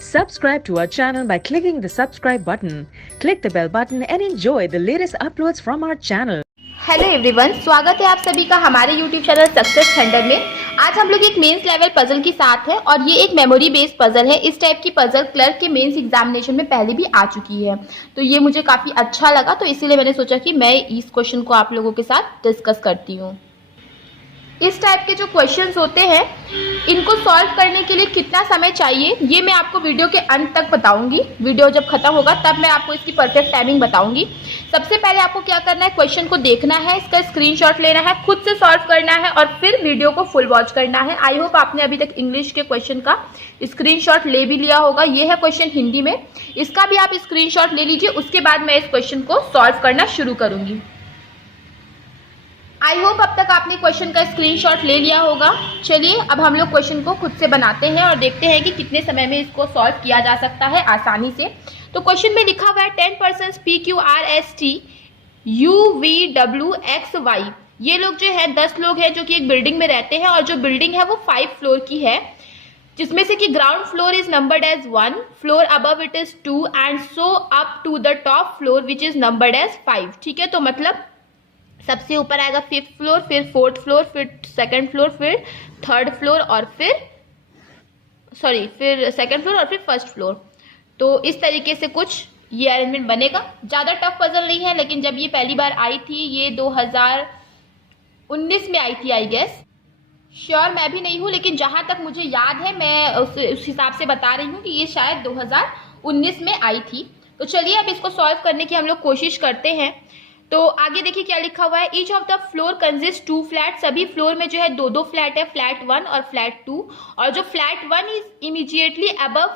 Subscribe to our channel by clicking the subscribe button. Click the bell button and enjoy the latest uploads from our channel. Hello everyone, स्वागत है आप सभी का हमारे YouTube channel success thunder में। आज हम लोग एक मेंस लेवल पजल के साथ है और ये एक मेमोरी बेस्ड पजल है। इस टाइप की पजल क्लर्क के मेंस एग्जामिनेशन में पहले भी आ चुकी है, तो ये मुझे काफ़ी अच्छा लगा, तो इसीलिए मैंने सोचा कि मैं इस क्वेश्चन को आप लोगों के साथ डिस्कस करती हूँ। इस टाइप के जो क्वेश्चंस होते हैं इनको सॉल्व करने के लिए कितना समय चाहिए ये मैं आपको वीडियो के अंत तक बताऊंगी। वीडियो जब खत्म होगा तब मैं आपको इसकी परफेक्ट टाइमिंग बताऊंगी। सबसे पहले आपको क्या करना है, क्वेश्चन को देखना है, इसका स्क्रीनशॉट लेना है, खुद से सॉल्व करना है और फिर वीडियो को फुल वॉच करना है। आई होप आपने अभी तक इंग्लिश के क्वेश्चन का स्क्रीनशॉट ले भी लिया होगा। ये है क्वेश्चन हिंदी में, इसका भी आप स्क्रीनशॉट ले लीजिए। उसके बाद मैं इस क्वेश्चन को सॉल्व करना शुरू करूंगी। आई होप अब तक आपने क्वेश्चन का स्क्रीनशॉट ले लिया होगा। चलिए अब हम लोग क्वेश्चन को खुद से बनाते हैं और देखते हैं कि कितने समय में इसको सॉल्व किया जा सकता है आसानी से। तो क्वेश्चन में लिखा हुआ है 10 पर्सन्स PQRST UVWXY। ये लोग जो है 10 लोग हैं जो कि एक बिल्डिंग में रहते हैं और जो बिल्डिंग है वो 5 फ्लोर की है, जिसमें से कि ground floor is numbered as 1, floor above it is 2 and so up to the top floor which is numbered as 5। ठीक है, तो मतलब सबसे ऊपर आएगा 5th फ्लोर, फिर 4th फ्लोर, फिर 2nd फ्लोर, फिर 3rd फ्लोर और फिर 2nd फ्लोर और फिर 1st फ्लोर। तो इस तरीके से कुछ ये अरेंजमेंट बनेगा। ज़्यादा टफ पजल नहीं है, लेकिन जब ये पहली बार आई थी, ये 2019 में आई थी आई गेस, श्योर मैं भी नहीं हूँ, लेकिन जहाँ तक मुझे याद है मैं उस हिसाब से बता रही हूँ कि ये शायद 2019 में आई थी। तो चलिए अब इसको सॉल्व करने की हम लोग कोशिश करते हैं। तो आगे देखिए क्या लिखा हुआ है, each of the floor consist 2 flat. सभी फ्लोर में जो है 2-2 फ्लैट है, फ्लैट 1 और फ्लैट 2, और जो flat 1 is immediately above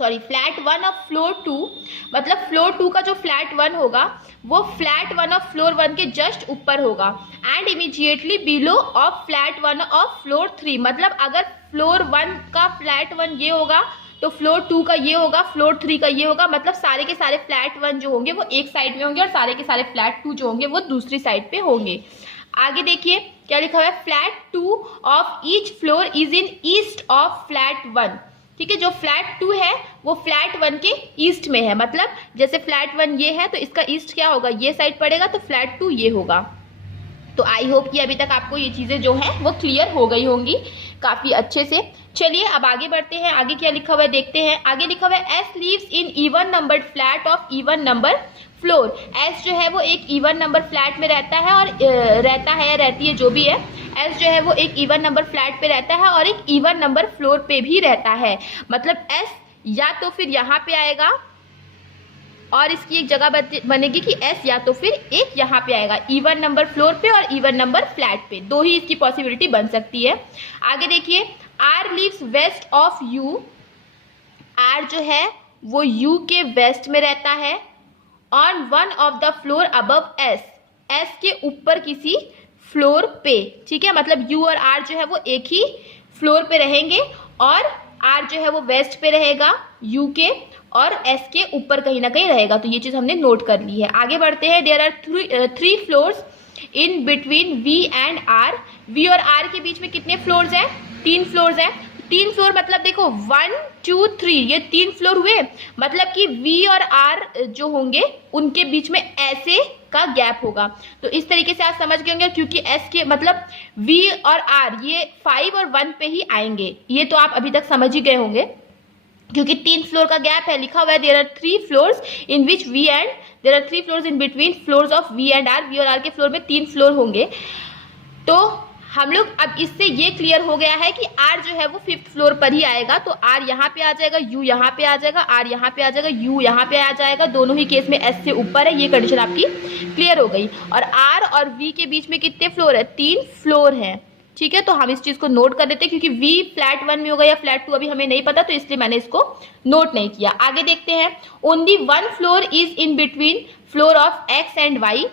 flat 1 of floor 2, मतलब फ्लोर 2 का जो फ्लैट 1 होगा वो फ्लैट 1 ऑफ फ्लोर 1 के जस्ट ऊपर होगा, and immediately below of flat 1 of floor 3। मतलब अगर फ्लोर 1 का फ्लैट 1 ये होगा तो फ्लोर 2 का ये होगा, फ्लोर 3 का ये होगा, मतलब सारे के सारे फ्लैट 1 जो होंगे वो एक साइड में होंगे और सारे के सारे फ्लैट 2 जो होंगे वो दूसरी साइड पे होंगे। आगे देखिए क्या लिखा हुआ है, flat 2 of each floor is in east of flat 1। ठीक है, जो फ्लैट 2 है वो फ्लैट 1 के ईस्ट में है, मतलब जैसे फ्लैट 1 ये है तो इसका ईस्ट क्या होगा, ये साइड पड़ेगा, तो फ्लैट 2 ये होगा। तो आई होप कि अभी तक आपको ये चीज़ें जो हैं वो क्लियर हो गई होंगी काफ़ी अच्छे से। चलिए अब आगे बढ़ते हैं, आगे क्या लिखा हुआ है देखते हैं। आगे लिखा हुआ है S leaves in even numbered flat of even number floor. S जो है वो एक इवन नंबर फ्लैट में रहता है और रहता है या रहती है जो भी है, एस जो है वो एक इवन नंबर फ्लैट पे रहता है और एक इवन नंबर फ्लोर पे भी रहता है। मतलब एस या तो फिर यहाँ पे आएगा और इसकी एक जगह बनेगी कि एस या तो फिर एक यहाँ पे आएगा, इवन नंबर फ्लोर पे और इवन नंबर फ्लैट पे, दो ही इसकी पॉसिबिलिटी बन सकती है। आगे देखिए, R lives west of U. R जो है वो यू के वेस्ट में रहता है, on one of the floor above S, S के ऊपर किसी फ्लोर पे। ठीक है, मतलब यू और आर जो है वो एक ही फ्लोर पे रहेंगे और आर जो है वो वेस्ट पे रहेगा यू के और एस के ऊपर कहीं ना कहीं रहेगा। तो ये चीज हमने नोट कर ली है। आगे बढ़ते हैं, there are 3 floors in between V and R. V और आर के बीच में कितने फ्लोर्स हैं, 3 फ्लोर्स हैं। 3 फ्लोर मतलब देखो 1 2 3, ये 3 फ्लोर हुए, मतलब कि वी और आर जो होंगे उनके बीच में ऐसे का गैप होगा। तो इस तरीके से आप समझ गए होंगे, क्योंकि एस के मतलब वी और आर ये 5 और 1 पे ही आएंगे, ये तो आप अभी तक समझ ही गए होंगे, क्योंकि 3 फ्लोर का गैप है। लिखा हुआ है there are 3 floors in which V and there are 3 floors in between floors of V and R. V और आर के फ्लोर में 3 फ्लोर होंगे। तो हम लोग अब इससे ये क्लियर हो गया है कि आर जो है वो 5th फ्लोर पर ही आएगा। तो आर यहाँ पे आ जाएगा, यू यहाँ पे आ जाएगा, आर यहाँ पे आ जाएगा, यू यहाँ पे आ जाएगा। दोनों ही केस में एस से ऊपर है, ये कंडीशन आपकी क्लियर हो गई। और आर और वी के बीच में कितने फ्लोर है, 3 फ्लोर है। ठीक है, तो हम इस चीज को नोट कर लेते हैं, क्योंकि वी फ्लैट 1 में होगा या फ्लैट 2 अभी हमें नहीं पता, तो इसलिए मैंने इसको नोट नहीं किया। आगे देखते हैं, only 1 floor is in between floor of X and Y.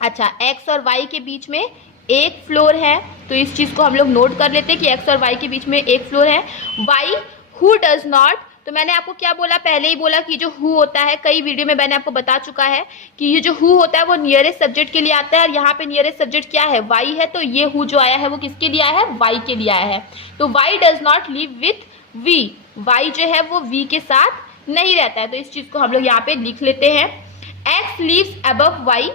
अच्छा, एक्स और वाई के बीच में एक फ्लोर है, तो इस चीज को हम लोग नोट कर लेते हैं कि एक्स और वाई के बीच में एक फ्लोर है। वाई हु डज नॉट तो मैंने आपको क्या बोला, पहले ही बोला कि जो हु होता है, कई वीडियो में मैंने आपको बता चुका है कि ये जो हु होता है वो नियरेस्ट सब्जेक्ट के लिए आता है, और यहाँ पे नियरेस्ट सब्जेक्ट क्या है, वाई है। तो ये हु जो आया है वो किसके लिए आया है, वाई के लिए आया है। तो Y does not live with V, Y जो है वो वी के साथ नहीं रहता है। तो इस चीज को हम लोग यहाँ पे लिख लेते हैं। X lives above Y,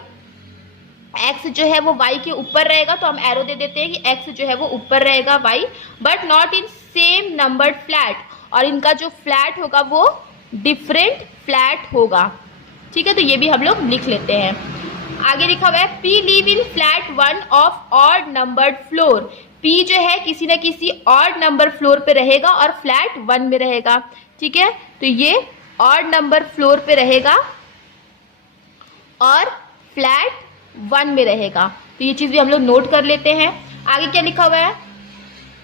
X जो है वो वाई के ऊपर रहेगा, तो हम एरो दे देते हैं कि एक्स जो है वो ऊपर रहेगा Y, but not in same numbered flat, और इनका जो फ्लैट होगा वो डिफरेंट फ्लैट होगा। ठीक है, तो ये भी हम लोग लिख लेते हैं। आगे लिखा हुआ है P leave in flat 1 of odd numbered floor, P जो है किसी न किसी ऑड नंबर फ्लोर पे रहेगा और फ्लैट 1 में रहेगा। ठीक है, तो ये ऑड नंबर फ्लोर पे रहेगा और फ्लैट 1 में रहेगा। तो ये चीज भी हम लोग नोट कर लेते हैं। आगे क्या लिखा हुआ है,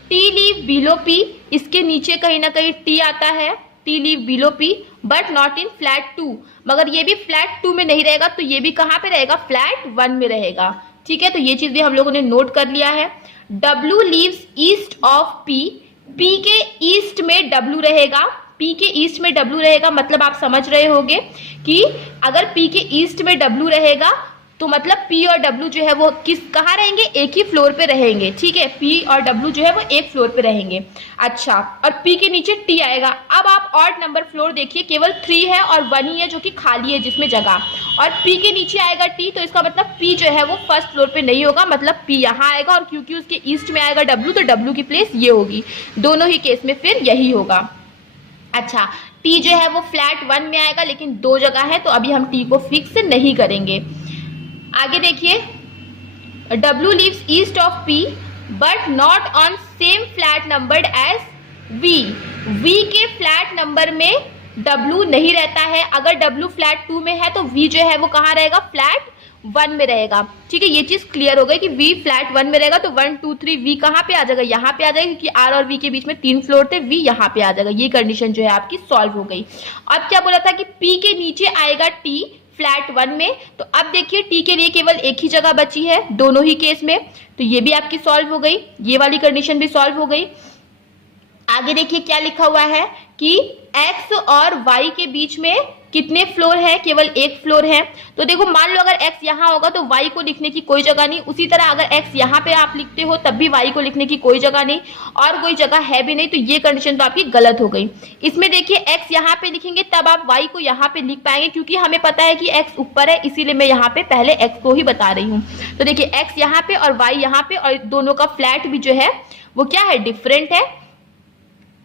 टी लीव बिलो पी, इसके नीचे कहीं ना कहीं टी आता है, T leave below P but not in flat 2, मगर ये भी फ्लैट 2 में नहीं रहेगा, तो ये भी कहाँ पे रहेगा, फ्लैट 1 में रहेगा। ठीक है, तो ये चीज भी हम लोगों ने नोट कर लिया है। W lives east of P, P के ईस्ट में W रहेगा, P के ईस्ट में W रहेगा, मतलब आप समझ रहे होंगे कि अगर P के ईस्ट में W रहेगा तो मतलब P और W जो है वो कहाँ रहेंगे, एक ही फ्लोर पे रहेंगे। ठीक है, P और W जो है वो एक फ्लोर पे रहेंगे। अच्छा, और P के नीचे T आएगा। अब आप ऑड नंबर फ्लोर देखिए, केवल 3 है और 1 ही है जो कि खाली है जिसमें जगह, और P के नीचे आएगा T, तो इसका मतलब P जो है वो फर्स्ट फ्लोर पे नहीं होगा, मतलब P यहाँ आएगा, और क्योंकि उसके ईस्ट में आएगा W, तो W की प्लेस ये होगी। दोनों ही केस में फिर यही होगा। अच्छा, T जो है वो फ्लैट 1 में आएगा, लेकिन 2 जगह है तो अभी हम T को फिक्स नहीं करेंगे। आगे देखिए, W lives east of P but not on same flat numbered as V, V के फ्लैट नंबर में W नहीं रहता है। अगर W फ्लैट 2 में है तो V जो है वो कहाँ रहेगा, फ्लैट 1 में रहेगा। ठीक है, ये चीज क्लियर हो गई कि V फ्लैट 1 में रहेगा, तो 1 2 3 V कहाँ पे आ जाएगा, यहाँ पे आ जाएगा, क्योंकि R और V के बीच में 3 फ्लोर थे, V यहाँ पे आ जाएगा। ये कंडीशन जो है आपकी सॉल्व हो गई। अब क्या बोला था कि P के नीचे आएगा T फ्लैट 1 में, तो अब देखिए T के लिए केवल एक ही जगह बची है दोनों ही केस में, तो ये भी आपकी सॉल्व हो गई, ये वाली कंडीशन भी सॉल्व हो गई। आगे देखिए क्या लिखा हुआ है कि X और Y के बीच में कितने फ्लोर है, केवल एक फ्लोर है। तो देखो, मान लो अगर X यहाँ होगा तो Y को लिखने की कोई जगह नहीं, उसी तरह अगर X यहाँ पे आप लिखते हो तब भी Y को लिखने की कोई जगह नहीं, और कोई जगह है भी नहीं, तो ये कंडीशन तो आपकी गलत हो गई। इसमें देखिए X यहाँ पे लिखेंगे तब आप Y को यहाँ पे लिख पाएंगे, क्योंकि हमें पता है कि X ऊपर है, इसीलिए मैं यहाँ पे पहले X को ही बता रही हूँ। तो देखिए X यहाँ पे और Y यहाँ पे, और दोनों का फ्लैट भी जो है वो क्या है, डिफरेंट है,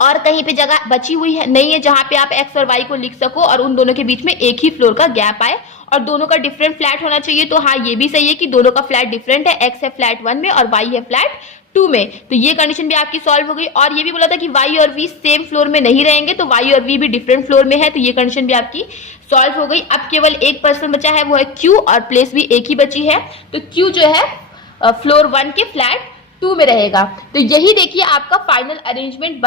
और कहीं पे जगह बची हुई है नहीं है जहां पे आप X और Y को लिख सको और उन दोनों के बीच में एक ही फ्लोर का गैप आए, और दोनों का डिफरेंट फ्लैट होना चाहिए। तो हाँ, ये भी सही है कि दोनों का फ्लैट डिफरेंट है, X है फ्लैट 1 में और Y है फ्लैट 2 में, तो ये कंडीशन भी आपकी सॉल्व हो गई। और ये भी बोला था कि Y और V सेम फ्लोर में नहीं रहेंगे, तो Y और V भी डिफरेंट फ्लोर में है, तो ये कंडीशन भी आपकी सॉल्व हो गई। अब केवल एक पर्सन बचा है, वो है Q, और प्लेस भी एक ही बची है, तो Q जो है फ्लोर 1 के फ्लैट 2 में रहेगा। तो यही देखिए आपका फाइनल अरेंजमेंट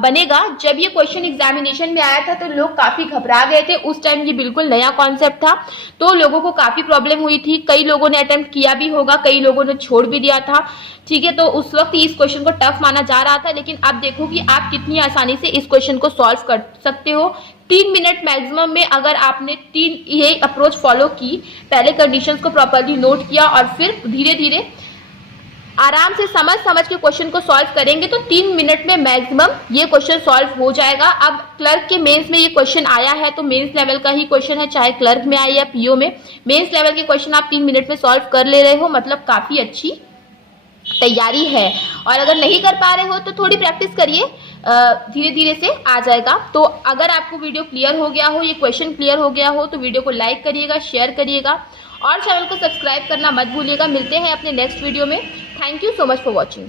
बनेगा। जब ये क्वेश्चन एग्जामिनेशन में आया था तो लोग काफी घबरा गए थे, उस टाइम ये बिल्कुल नया कॉन्सेप्ट था, तो लोगों को काफी प्रॉब्लम हुई थी, कई लोगों ने अटेम्प्ट किया भी होगा, कई लोगों ने छोड़ भी दिया था। ठीक है, तो उस वक्त इस क्वेश्चन को टफ माना जा रहा था, लेकिन अब देखो कि आप कितनी आसानी से इस क्वेश्चन को सॉल्व कर सकते हो। 3 मिनट मैक्सिमम में अगर आपने ये अप्रोच फॉलो की, पहले कंडीशंस को प्रॉपरली नोट किया और फिर धीरे धीरे आराम से समझ के क्वेश्चन को सॉल्व करेंगे, तो 3 मिनट में मैक्सिमम ये क्वेश्चन सॉल्व हो जाएगा। अब क्लर्क के मेंस में ये क्वेश्चन आया है, तो मेंस लेवल का ही क्वेश्चन है, चाहे क्लर्क में आए या पीओ में, मेंस लेवल के क्वेश्चन आप 3 मिनट में सॉल्व कर ले रहे हो, मतलब काफी अच्छी तैयारी है। और अगर नहीं कर पा रहे हो तो थोड़ी प्रैक्टिस करिए, धीरे धीरे से आ जाएगा। तो अगर आपको वीडियो क्लियर हो गया हो, ये क्वेश्चन क्लियर हो गया हो, तो वीडियो को लाइक करिएगा, शेयर करिएगा और चैनल को सब्सक्राइब करना मत भूलिएगा। मिलते हैं अपने नेक्स्ट वीडियो में। Thank you so much for watching.